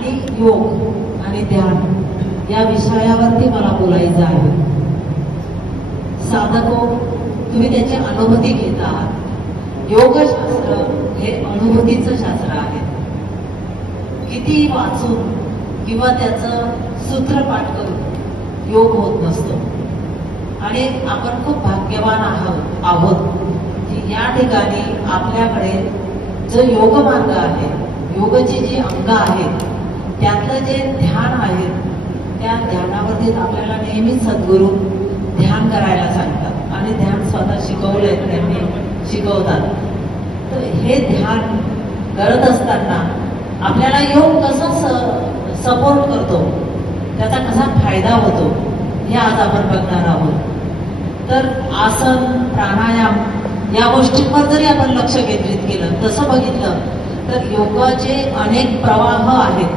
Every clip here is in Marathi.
आणि योग आणि ध्यान या विषयावरती मला बोलायचं आहे. साधको, तुम्ही त्याची अनुभूती घेत आहात. योगशास्त्र हे अनुभूतीचं शास्त्र आहे. किती वाचून किंवा त्याचं सूत्रपाठ करून योग होत नसतो. आणि आपण खूप भाग्यवान आहोत की या ठिकाणी आपल्याकडे जो योग मार्ग आहे, योगची जी अंग आहेत, त्यातलं जे ध्यान आहे, त्या ध्यानावरती आपल्याला नेहमीच सद्गुरू ध्यान करायला सांगतात आणि ध्यान स्वतः शिकवलंय, त्यांनी शिकवतात. तर हे ध्यान करत असताना आपल्याला योग कसा सपोर्ट करतो, त्याचा कसा फायदा होतो, हे आज आपण बघणार आहोत. तर आसन, प्राणायाम या गोष्टींवर जरी आपण लक्ष केंद्रित केलं, तसं बघितलं तर योगाचे अनेक प्रवाह आहेत.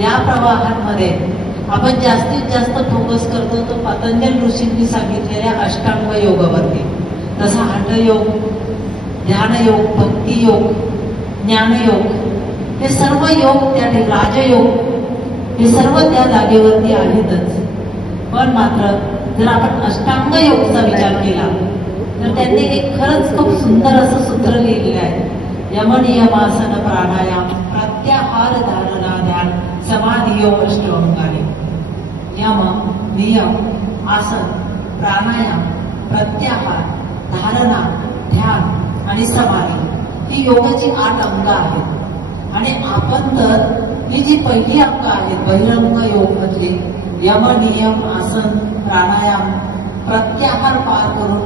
या प्रवाहांमध्ये आपण जास्तीत जास्त फोकस करतो तो पतंजल ऋषींनी सांगितलेल्या अष्टांग योगावरती. तसा हठयोग, ध्यानयोग, भक्तियोग, ज्ञानयोग, हे सर्व योग, त्या राजयोग, हे सर्व त्या जागेवरती आहेतच. पण मात्र जर आपण अष्टांग योगचा विचार केला तर त्यांनी एक खरंच खूप सुंदर असं सूत्र लिहिलेलं आहे. यम नियम आसन प्राणायाम प्रत्याहार धारणा ध्यान समाधी योग अष्टांगाने. यम, नियम, आसन, प्राणायाम, प्रत्याहार, धारणा, ध्यान आणि समाधी ही योगाची 8 अंग आहेत. आणि आपण तर ही जी पहिली अंग आहेत बहिरंग योग मधली, यम, नियम, आसन, प्राणायाम, प्रत्याहार पार करून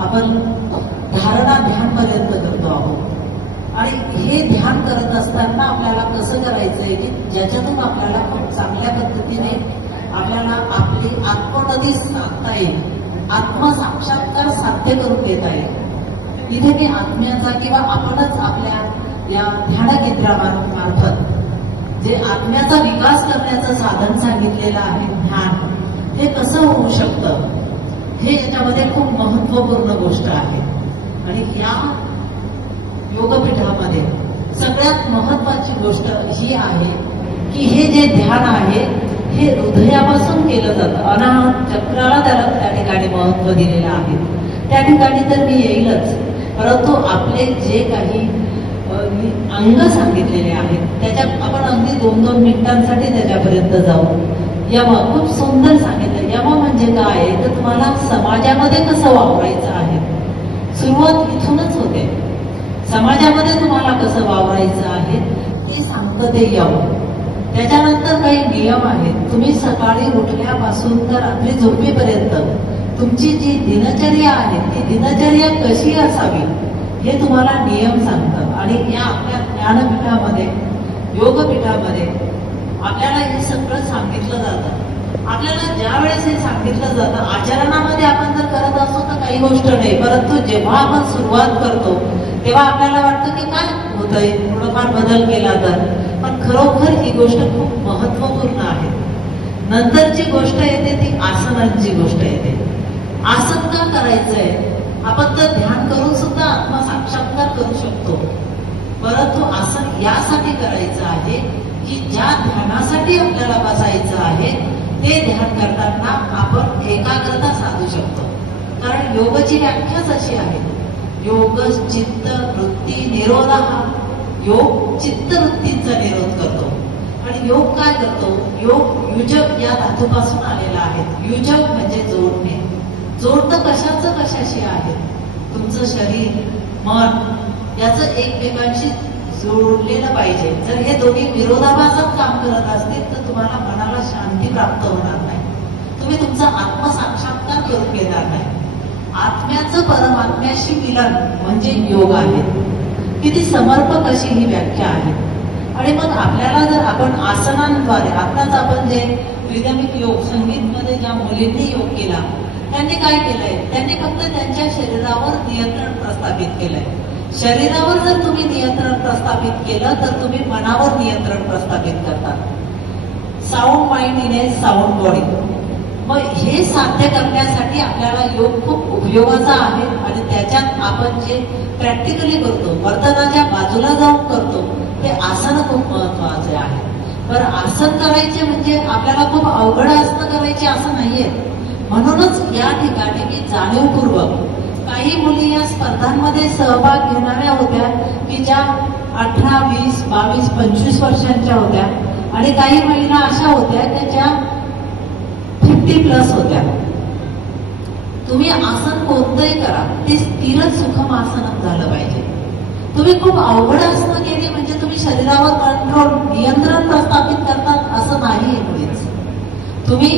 आपण धारणा ध्यान पर्यंत करतो आहोत. आणि हे ध्यान करत असताना आपल्याला कसं करायचंय की ज्याच्यातून आपल्याला खूप चांगल्या पद्धतीने आपल्याला आपली आत्मनदी साधता येईल, आत्मसाक्षात्कार साध्य करून घेता येईल. इथे मी आत्म्याचा किंवा आपणच आपल्या या ध्यानकेंद्रामार्फत जे आत्म्याचा विकास करण्याचं साधन सांगितलेलं आहे ध्यान, हे कसं होऊ शकतं, हे याच्यामध्ये खूप महत्वपूर्ण गोष्ट आहे. आणि या योगपीठामध्ये सगळ्यात महत्वाची गोष्ट ही आहे की हे जे ध्यान आहे हे हृदयापासून केलं जातं. अनाहत चक्राला त्याला त्या ठिकाणी महत्व दिलेलं आहे. त्या ठिकाणी तर मी येईलच, परंतु आपले जे काही अंग सांगितलेले आहेत त्याच्यात आपण अगदी 2-2 मिनिटांसाठी त्याच्यापर्यंत जाऊ. यम खूप सुंदर सांगितलं. यम म्हणजे काय, तर तुम्हाला समाजामध्ये कसं वावरायचं आहे. सुरुवात इथूनच होते. समाजामध्ये तुम्हाला कसं वावरायचं आहे ते सांगतं ते यम. त्याच्यानंतर काही नियम आहेत. तुम्ही सकाळी उठल्यापासून तर रात्री झोपेपर्यंत तुमची जी दिनचर्या आहे ती दिनचर्या कशी असावी हे तुम्हाला नियम सांगतं. आणि या आपल्या ज्ञानपीठामध्ये, योगपीठामध्ये आपल्याला हे सगळं सांगितलं जातं. आपल्याला ज्या वेळेस हे सांगितलं जातं, आचरणामध्ये आपण जर करत असतो तर काही गोष्ट नाही, परंतु जेव्हा आपण सुरुवात करतो तेव्हा आपल्याला वाटतं की काय होतंय, थोडंफार बदल केला तर. पण खरोखर ही गोष्ट खूप महत्वपूर्ण आहे. नंतरची गोष्ट येते ती आसनांची गोष्ट येते. आसन का करायचंय, आपण तर ध्यान करून सुद्धा आत्मसाक्षात्कार करू शकतो, परंतु आसन यासाठी करायचं आहे की ज्या ध्यानासाठी आपल्याला बसायचं आहे ते ध्यान करताना आपण एकाग्रता साधू शकतो. कारण योगची व्याख्याच अशी आहे, योग चित्त वृत्ती निरोध. योग चित्तवृत्तींचा निरोध करतो. आणि योग काय करतो, योग युजक या धातूपासून आलेला आहे. युजक म्हणजे जोडणे. जोडतं कशाचं कशाशी आहे, तुमचं शरीर, मन याचं एकमेकांशी जोडलेलं पाहिजे. जर हे दोन्ही विरोधाभासात काम करत असतील तर तुम्हाला मनाला शांती प्राप्त होणार नाही, तुम्ही तुमचा आत्मसाक्षात्कार करून घेणार नाही. आत्म्याचं परमात्म्याशी मिलन म्हणजे योग आहे. किती समर्पक अशी ही व्याख्या आहे. आणि मग आपल्याला जर आपण आसनांद्वारे, आताच आपण जे रिदमिक योग, संगीतमध्ये ज्या मुलींनी योग केला त्यांनी काय केलंय, त्यांनी फक्त त्यांच्या शरीरावर नियंत्रण प्रस्थापित केलंय. शरीरावर जर तुम्ही नियंत्रण प्रस्थापित केलं तर तुम्ही मनावर नियंत्रण प्रस्थापित करता. Sound mind in A sound body. मग हे साध्य करण्यासाठी आपल्याला योग खूप उपयोगाचा आहे. आणि त्याच्यात आपण जे प्रॅक्टिकली करतो, वर्तनाच्या बाजूला जाऊन करतो, ते आसन खूप महत्वाचे आहे. बरं, आसन करायचे म्हणजे आपल्याला खूप अवघड आसनं करायचे असं नाहीये. म्हणूनच या ठिकाणी मी जाणीवपूर्वक काही मुली या स्पर्धांमध्ये सहभाग घेणाऱ्या होत्या की ज्या 18, 20, 22, 25 वर्षांच्या होत्या आणि काही महिला अशा होत्या की ज्या 50+ होत्या. तुम्ही आसन कोणतंही करा, ते स्थिर सुखम आसन झालं पाहिजे. तुम्ही खूप अवघड आसनं केली म्हणजे तुम्ही शरीरावर कंट्रोल, नियंत्रण प्रस्थापित करतात असं नाही. मुळीच तुम्ही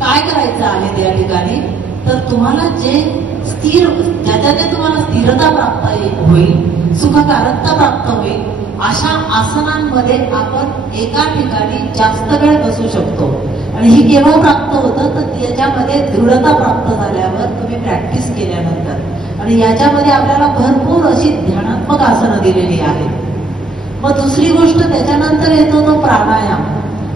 काय करायचं आहे त्या ठिकाणी, तर तुम्हाला जे स्थिर, ज्याच्याने तुम्हाला स्थिरता प्राप्त होईल, सुखकारकता प्राप्त होईल, अशा आसनांमध्ये आपण एका ठिकाणी जास्त वेळ बसू शकतो. आणि ही केव्हा प्राप्त होतं, तर त्याच्यामध्ये दृढता प्राप्त झाल्यावर, तुम्ही प्रॅक्टिस केल्यानंतर. आणि याच्यामध्ये आपल्याला भरपूर अशी ध्यानात्मक आसनं दिलेली आहेत. मग दुसरी गोष्ट त्याच्यानंतर येतो तो प्राणायाम.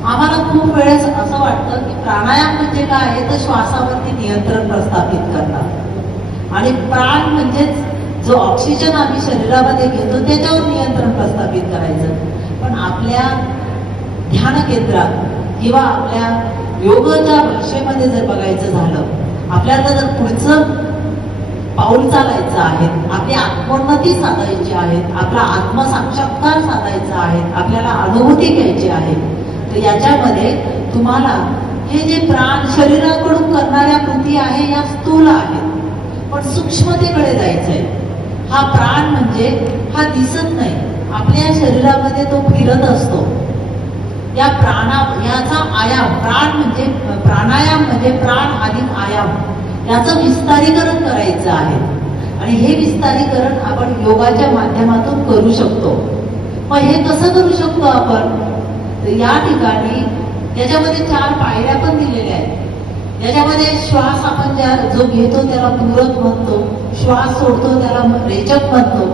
आम्हाला खूप वेळेस असं वाटतं की प्राणायाम म्हणजे काय आहे, तर श्वासावरती नियंत्रण प्रस्थापित करतात. आणि प्राण म्हणजेच जो ऑक्सिजन आम्ही शरीरामध्ये घेतो त्याच्यावर नियंत्रण प्रस्थापित करायचं. पण आपल्या ध्यान केंद्रात किंवा आपल्या योगाच्या भाषेमध्ये जर बघायचं झालं, आपल्याला जर पुढचं पाऊल चालायचं आहे, आपली आत्मोन्नती साधायची आहे, आपला आत्मसाक्षात्कार साधायचा आहे, आपल्याला अनुभूती घ्यायची आहे, तर याच्यामध्ये तुम्हाला हे जे प्राण शरीराकडून करणाऱ्या कृती आहे या स्थूल आहेत, पण सूक्ष्मतेकडे जायचंय. हा प्राण म्हणजे हा दिसत नाही, आपल्या शरीरामध्ये तो फिरत असतो. या याचा आयाम, प्राणायाम म्हणजे प्राण अधिक आयाम, याचं विस्तारीकरण करायचं आहे. आणि हे विस्तारीकरण आपण योगाच्या माध्यमातून करू शकतो. मग हे कसं करू शकतो आपण, तर या ठिकाणी त्याच्यामध्ये 4 पायऱ्या पण दिलेल्या आहेत. त्याच्यामध्ये श्वास आपण जो घेतो त्याला पूरक म्हणतो, श्वास सोडतो त्याला रेचक म्हणतो.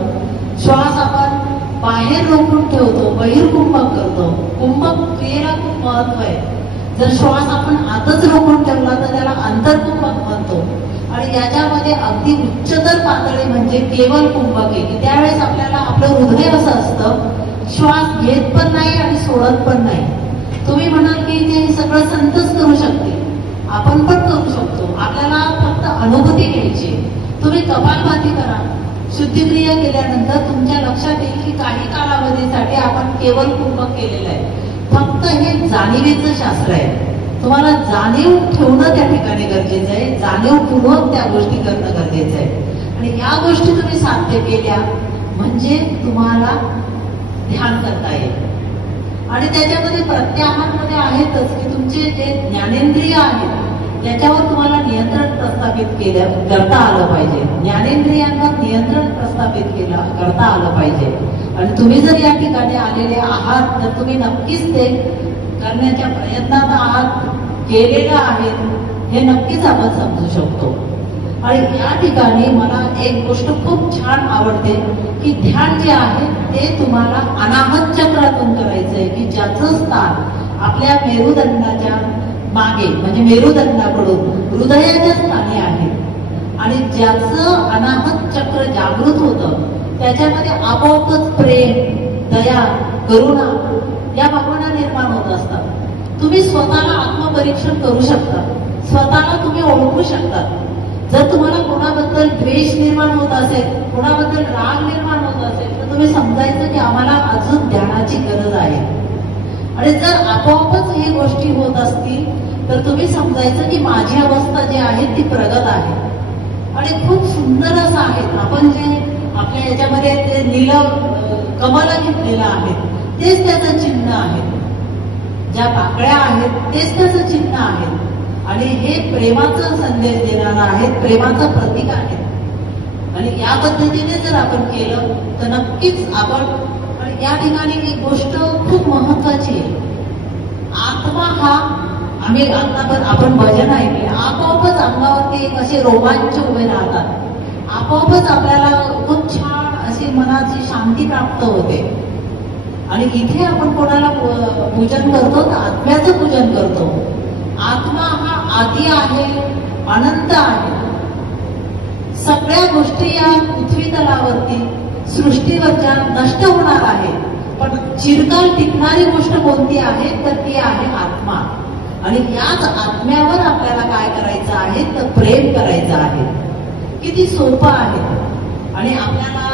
श्वास आपण बाहेर रोखून ठेवतो, बहिर्कुंभक करतो. कुंभक क्रियेला खूप महत्व आहे. जर श्वास आपण आतच रोखून ठेवला तर त्याला अंतर्कुंभक म्हणतो. आणि याच्यामध्ये अगदी उच्चतर पातळी म्हणजे केवळ कुंभक आहे, की त्यावेळेस आपल्याला आपलं हृदय असं असतं, श्वास घेत पण नाही आणि सोडत पण नाही. तुम्ही म्हणाल की ते सगळं संतच करू शकते, आपण पण करू शकतो. आपल्याला फक्त अनुभूती घ्यायची. तुम्ही कपालभाती करा, शुद्धिक्रिया केल्यानंतर तुमच्या लक्षात येईल की काही कालावधीसाठी आपण केवळ कुंभक केलेलं आहे. फक्त हे जाणीवेचं शास्त्र आहे. तुम्हाला जाणीव ठेवणं त्या ठिकाणी गरजेचं आहे, जाणीवपूर्वक त्या गोष्टी करणं गरजेचं आहे. आणि या गोष्टी तुम्ही साध्य केल्या म्हणजे तुम्हाला ध्यान करता येईल. आणि त्याच्यामध्ये प्रत्याहारमध्ये आहेतच की तुमचे जे ज्ञानेंद्रिय आहेत त्याच्यावर तुम्हाला नियंत्रण प्रस्थापित करता आलं पाहिजे. ज्ञानेंद्रियांवर नियंत्रण प्रस्थापित करता आलं पाहिजे. आणि तुम्ही जर या ठिकाणी आलेले आहात तर तुम्ही नक्कीच ते करण्याच्या प्रयत्नात आहात, केलेलं आहे हे नक्कीच आपण समजू शकतो. आणि या ठिकाणी मला एक गोष्ट खूप छान आवडते की ध्यान जे आहे ते तुम्हाला अनाहत चक्रातून करायचंय, की ज्याचं स्थान आपल्या मेरुदंडाच्या मागे म्हणजे मेरुदंडाकडून हृदयाच्या स्थानी आहे. आणि ज्याचं अनाहत चक्र जागृत होतं त्याच्यामध्ये आपोआपच प्रेम, दया, करुणा या भावना निर्माण होत असतात. तुम्ही स्वतःला आत्मपरीक्षण करू शकता, स्वतःला तुम्ही ओळखू शकता. जर तुम्हाला कोणाबद्दल द्वेष निर्माण होत असेल, कोणाबद्दल राग निर्माण होत असेल तर तुम्ही समजायचं की आम्हाला अजून ध्यानाची गरज आहे. आणि जर आपोआपच हे गोष्टी होत असतील तर तुम्ही समजायचं की माझी अवस्था जी आहे ती प्रगत आहे. आणि खूप सुंदर असं आहे. आपण जे आपल्या याच्यामध्ये ते नील कमल घेतलेलं आहे तेच त्याचं चिन्ह आहे, ज्या पाकळ्या आहेत तेच त्याचं चिन्ह आहे. आणि हे प्रेमाचा संदेश देणारा आहे, प्रेमाचं प्रतीक आहे. आणि या पद्धतीने जर आपण केलं तर नक्कीच आपण, या ठिकाणी एक गोष्ट खूप महत्वाची आहे. आत्मा हा, आम्ही आपण भजन ऐकले, आपोआपच अंगावरती एक असे रोमांच उभे राहतात. आपोआपच आपल्याला खूप छान अशी मनाची शांती प्राप्त होते. आणि इथे आपण कोणाला पूजन करतो तर आत्म्याचं पूजन करतो. आत्मा हा आदी आहे, अनंत आहे. सगळ्या गोष्टी या पृथ्वी तलावरती सृष्टीवरच्या नष्ट होणार आहे, पण चिरकाल टिकणारी गोष्ट कोणती आहे तर ती आहे आत्मा. आणि याच आत्म्यावर आपल्याला काय करायचं आहे तर प्रेम करायचं आहे. किती सोपं आहे. आणि आपल्याला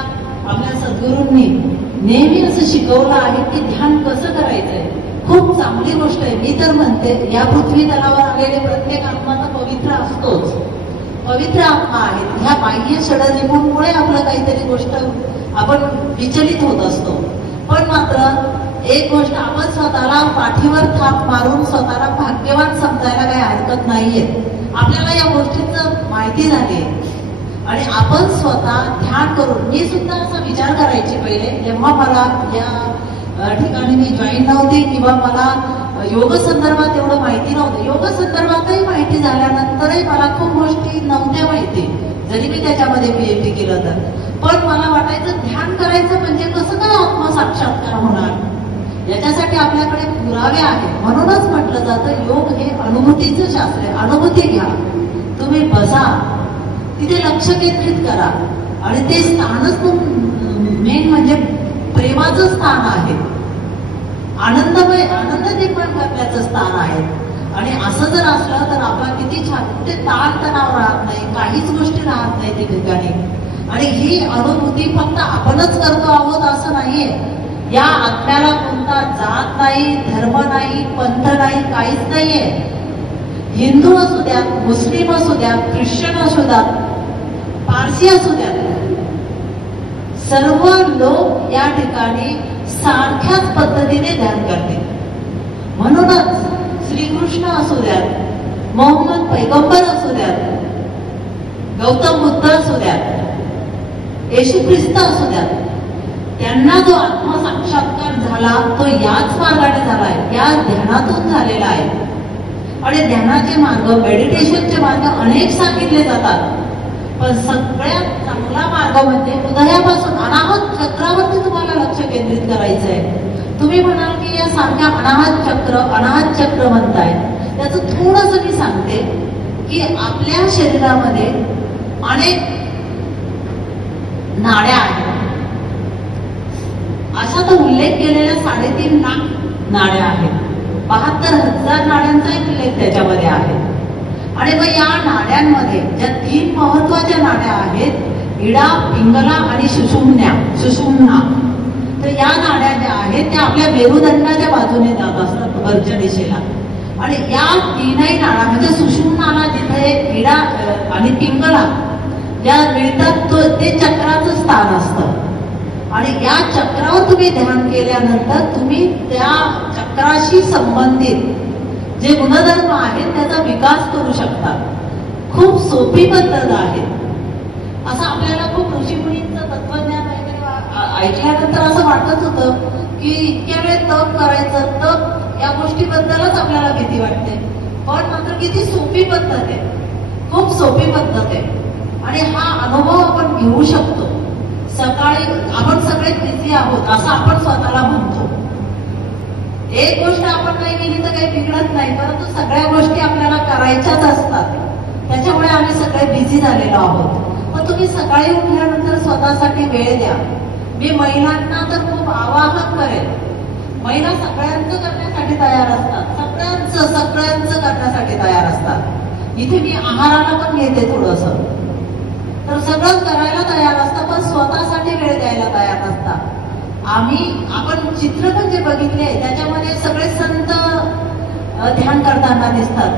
आपल्या सद्गुरूंनी नेहमी असं शिकवलं आहे की ध्यान कसं करायचंय. खूप चांगली गोष्ट आहे. मी तर म्हणते या पृथ्वी तलावर आलेले प्रत्येक आत्मा तर पवित्र असतोच, पवित्र आत्मा आहे. ह्या बाह्य षडरिपूंमुळे आपलं काहीतरी गोष्ट आपण विचलित होत असतो. पण मात्र एक गोष्ट, आपण स्वतःला पाठीवर थाप मारून स्वतःला भाग्यवान समजायला काही हरकत नाहीये. आपल्याला या गोष्टीचं माहिती झाली आणि आपण स्वतः ध्यान करून, मी सुद्धा असा विचार करायची पहिले जेव्हा मला या ठिकाणी मी जॉईन नव्हते किंवा मला योग संदर्भात एवढं माहिती नव्हतं. योग संदर्भातही माहिती झाल्यानंतरही मला खूप गोष्टी नव्हत्या माहिती, जरी मी त्याच्यामध्ये PhD केलं तर. पण मला वाटायचं ध्यान करायचं म्हणजे कसं काय आत्मसाक्षात्कार होणार. याच्यासाठी आपल्याकडे पुरावे आहेत. म्हणूनच म्हटलं जातं योग हे अनुभूतीचं शास्त्र आहे. अनुभूती घ्या, तुम्ही बसा, तिथे लक्ष केंद्रित करा आणि ते स्थानच मेन म्हणजे प्रेमाचं स्थान आहे, आनंदमय आनंद निर्माण करण्याचं स्थान आहे. आणि असं जर असलं तर आपला किती छान, ते ताणतणाव राहत नाही, काहीच गोष्टी राहत नाही त्या ठिकाणी. आणि ही अनुभूती फक्त आपणच करतो आहोत असं नाहीये. या आत्म्याला कोणता जात नाही, धर्म नाही, पंथ नाही, काहीच नाहीये. हिंदू असू द्या, मुस्लिम असू द्या, ख्रिश्चन असू द्या, पारसी असू द्या, सर्व लोक या ठिकाणी सारख्याच पद्धतीने ध्यान करतील. म्हणूनच श्रीकृष्ण असू द्यात, मोहम्मद पैगंबर असू द्यात, गौतम बुद्ध असू द्यात, येशू ख्रिस्त असू द्यात, त्यांना जो आत्मसाक्षात्कार झाला तो याच मार्गाने झालाय, या ध्यानातून झालेला आहे. आणि ध्यानाचे मार्ग, मेडिटेशनचे मार्ग अनेक सांगितले जातात. पण सगळ्यात चांगला मार्ग म्हणजे हृदयापासून अनाहत चक्रावरती तुम्हाला लक्ष केंद्रित करायचं आहे. तुम्ही म्हणाल की या सारख्या अनाहत चक्र म्हणताय, त्याचं थोडंसं मी सांगते की आपल्या शरीरामध्ये अनेक नाड्या आहेत. अशा तर उल्लेख केलेल्या 3.5 लाख नाड्या आहेत. 72,000 नाड्यांचा उल्लेख त्याच्यामध्ये आहे. आणि मग या नाड्यांमध्ये ज्या 3 महत्वाच्या नाड्या आहेत, इडा, पिंगला आणि सुषुम्ना, तर या नाड्या ज्या आहेत त्या आपल्या मेरुदंडाच्या बाजूने जात असतात वरच्या दिशेला. आणि या 3ही नाडा म्हणजे सुषुम्नाला जिथे इडा आणि पिंगला ज्या मिळतात ते चक्राचं स्थान असतं. आणि या चक्रावर तुम्ही ध्यान केल्यानंतर तुम्ही त्या चक्राशी संबंधित जे गुणधर्म आहेत त्याचा विकास करू शकता. खूप सोपी पद्धत आहे. असं आपल्याला खूप ऋषीमुनींचं तत्वज्ञान वगैरे ऐकल्यानंतर असं वाटत होतं की इतक्या वेळ तप करायचं, तप या गोष्टीबद्दलच आपल्याला भीती वाटते. पण मात्र किती सोपी पद्धत आहे, खूप सोपी पद्धत आहे. आणि हा अनुभव आपण घेऊ शकतो. सकाळी आपण सगळे बिझी आहोत असं आपण स्वतःला म्हणतो. एक गोष्ट आपण नाही केली तर काही बिघडत नाही, परंतु सगळ्या गोष्टी आपल्याला करायच्याच असतात. त्याच्यामुळे आम्ही सगळे बिझी झालेलो आहोत. पण तुम्ही सकाळी उठल्यानंतर स्वतःसाठी वेळ द्या. मी महिलांना तर खूप आवाहन करेन, महिला सगळ्यांचं करण्यासाठी तयार असतात, सगळ्यांचं करण्यासाठी तयार असतात. इथे मी आहाराला पण घेते थोडंसं, तर सगळं करायला तयार असतात पण स्वतःसाठी वेळ द्यायला तयार नसतात. आपण चित्रपट जे बघितले त्याच्यामध्ये सगळे संत ध्यान करताना दिसतात.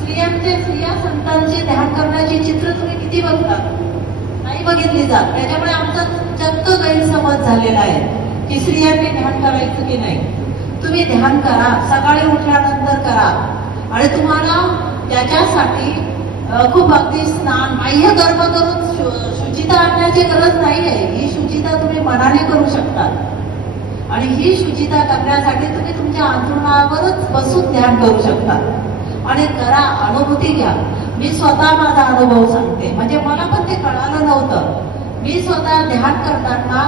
स्त्रिया संतांचे ध्यान करण्याची चित्र तुम्ही किती बघतात? नाही बघितली जात. त्याच्यामुळे आमचा चक्क गैरसमज झालेला आहे की स्त्रियांनी ध्यान करायचं की नाही. तुम्ही ध्यान करा, सकाळी उठल्यानंतर करा. आणि तुम्हाला त्याच्यासाठी खूप अगदी स्नान, बाह्य कर्म करून शुचिता आणण्याची गरज नाही आहे. ही शुचिता तुम्ही मनाने करू शकता. आणि ही शुचिता करण्यासाठी तुम्ही तुमच्या अंतरुणावरच बसून ध्यान करू शकता. आणि करा, अनुभूती घ्या. मी स्वतः माझा अनुभव सांगते, म्हणजे मला पण ते कळालं नव्हतं. मी स्वतः ध्यान करताना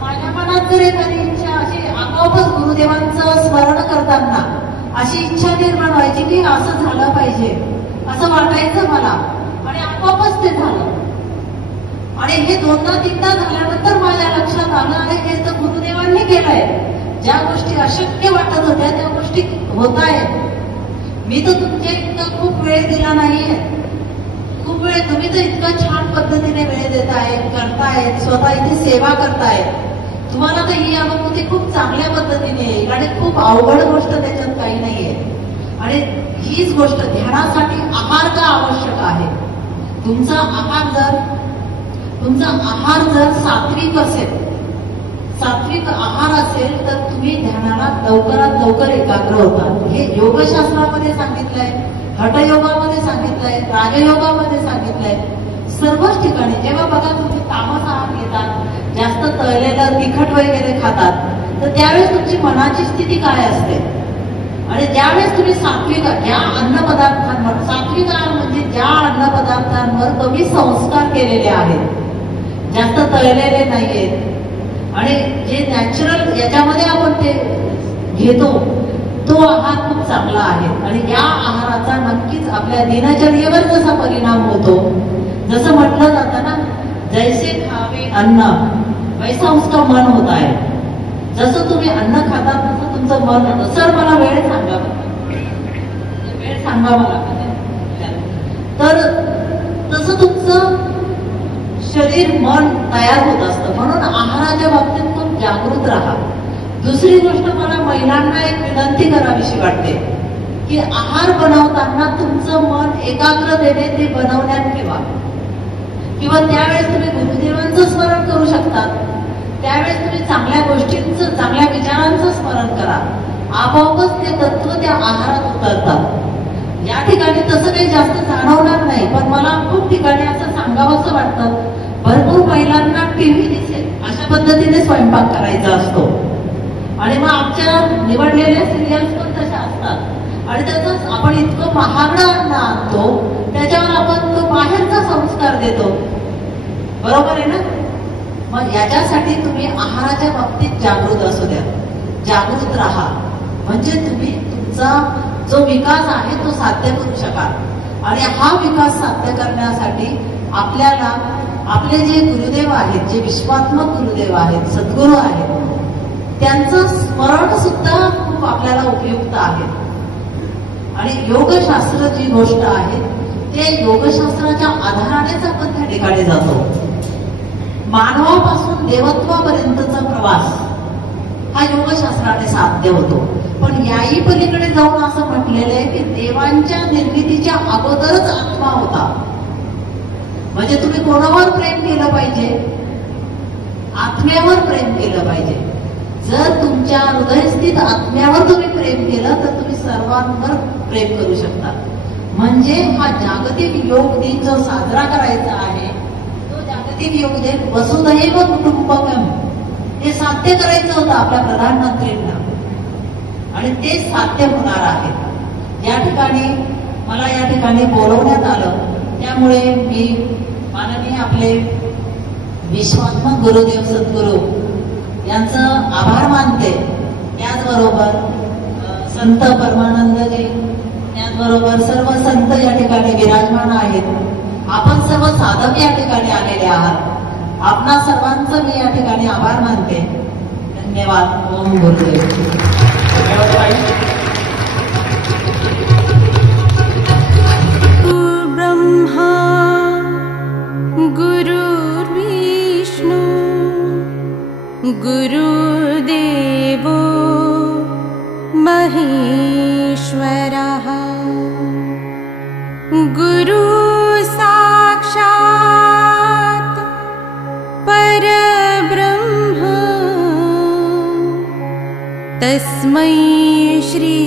माझ्या मनात जर एखादी इच्छा अशी आपोआपच गुरुदेवांचं स्मरण करताना अशी इच्छा निर्माण व्हायची की असं झालं पाहिजे, असं वाटायचं मला. आणि आपोआपच ते झालं. आणि हे दोनदा तीनदा झाल्यानंतर माझ्या लक्षात आलं, आणि हे तर गुरुदेवांनी केलंय. ज्या गोष्टी अशक्य वाटत होत्या त्या गोष्टी होत आहेत. मी तर तुमच्या इतका खूप वेळ दिला नाहीये. खूप वेळ तुम्ही तर इतका छान पद्धतीने वेळ देताय, करतायत, स्वतः इथे सेवा करतायत. तुम्हाला तर ही अनुभूती खूप चांगल्या पद्धतीने येईल, आणि खूप अवघड गोष्ट त्याच्यात काही नाहीये. आणि हीच गोष्ट ध्यानासाठी आहार का आवश्यक आहे. तुमचा आहार जर सात्विक असेल, सात्विक आहार असेल तर तुम्ही ध्यानाला लवकरात लवकर एकाग्र होता. हे योगशास्त्रामध्ये सांगितलंय, हठयोगामध्ये सांगितलंय, राजयोगामध्ये सांगितलंय. सर्वच ठिकाणी जेव्हा बघा तुम्ही तामस आहार घेतात, जास्त तळलेलं तिखट वगैरे खातात, तर त्यावेळेस तुमची मनाची स्थिती काय असते. आणि ज्यावेळेस तुम्ही सात्विक, ज्या अन्नपदार्थांवर, सात्विक आहार म्हणजे ज्या अन्नपदार्थांवर कमी संस्कार केलेले आहेत, जास्त तळलेले नाहीयेत, आणि जे नॅचरल याच्यामध्ये आपण ते घेतो, तो आहार खूप चांगला आहे. आणि या आहाराचा नक्कीच आपल्या दिनचर्येवर जसा परिणाम होतो, जसं म्हटलं जातं ना, जैसे खावे अन्न वैसा उसका मन होता है. जसं तुम्ही अन्न खातात तसं तुमचं मन होतं. सर मला वेळ सांगा मला. तर तसं तुमचं शरीर, मन तयार होत असतं. म्हणून आहाराच्या बाबतीत खूप जागृत राहा. दुसरी गोष्ट मला महिलांना एक विनंती करावीशी वाटते की आहार बनवताना तुमचं मन एकाग्रतेने ते बनवण्यात ठेवा. किंवा त्यावेळेस तुम्ही गुरुदेवांचं स्मरण करू शकतात. त्यावेळेस तुम्ही चांगल्या गोष्टींचं, चांगल्या विचारांचं स्मरण करा. आपोआपच ते तत्व त्या आहारात उतरतात. या ठिकाणी तसं काही जास्त जाणवणार नाही, पण मला खूप ठिकाणी असं सांगावंसं वाटतं, भरपूर महिलांना टीव्ही दिसेल अशा पद्धतीने स्वयंपाक करायचा असतो. आणि मग आमच्या निवडलेल्या सिरियल्स पण तशा असतात. आणि त्याच आपण इतकं महागडं अन्न आणतो, त्याच्यावर आपण तो बाहेरचा संस्कार देतो. बरोबर आहे ना. मग याच्यासाठी तुम्ही आहाराच्या बाबतीत जागृत असू द्या, जागृत राहा. म्हणजे तुम्ही तुमचा जो विकास आहे तो साध्य करू शकाल. आणि हा विकास साध्य करण्यासाठी आपल्याला आपले जे गुरुदेव आहेत, जे विश्वात्मक गुरुदेव आहेत, सद्गुरू आहेत, त्यांचं स्मरण सुद्धा खूप आपल्याला उपयुक्त आहे. आणि योगशास्त्र जी गोष्ट आहे, ते योगशास्त्राच्या आधारानेच आपण त्या ठिकाणी जातो. मानवापासून देवत्वापर्यंतचा प्रवास हा योगशास्त्राने साध्य होतो. पण याही पलीकडे जाऊन असं म्हटलेलं आहे की देवांच्या निर्मितीच्या अगोदरच आत्मा होता. म्हणजे तुम्ही कोणावर प्रेम केलं पाहिजे, आत्म्यावर प्रेम केलं पाहिजे. जर तुमच्या हृदयस्थित आत्म्यावर तुम्ही प्रेम केलं तर तुम्ही सर्वांवर प्रेम करू शकता. म्हणजे हा जागतिक योग दिन जो साजरा करायचा आहे, तो जागतिक योग दिन वसुधैव कुटुंबकम, हे साध्य करायचं होतं आपल्या प्रधानमंत्रींना, आणि ते साध्य होणार आहे. या ठिकाणी मला या ठिकाणी बोलवण्यात आलं, त्यामुळे मी माननीय आपले विश्वात्मक गुरुदेव सद्गुरू यांचं आभार मानते. त्याचबरोबर संत परमानंदजी, त्याचबरोबर सर्व संत या ठिकाणी विराजमान आहेत. आपण सर्व साधक या ठिकाणी आलेले आहात. आपणा सर्वांचं मी या ठिकाणी आभार मानते. धन्यवाद. ओम गुरुदेव. ब्रह्मा गुरुर्विष्णु गुरुदेवो महेश्वरः गुरु साक्षात् परब्रह्म तस्मै श्री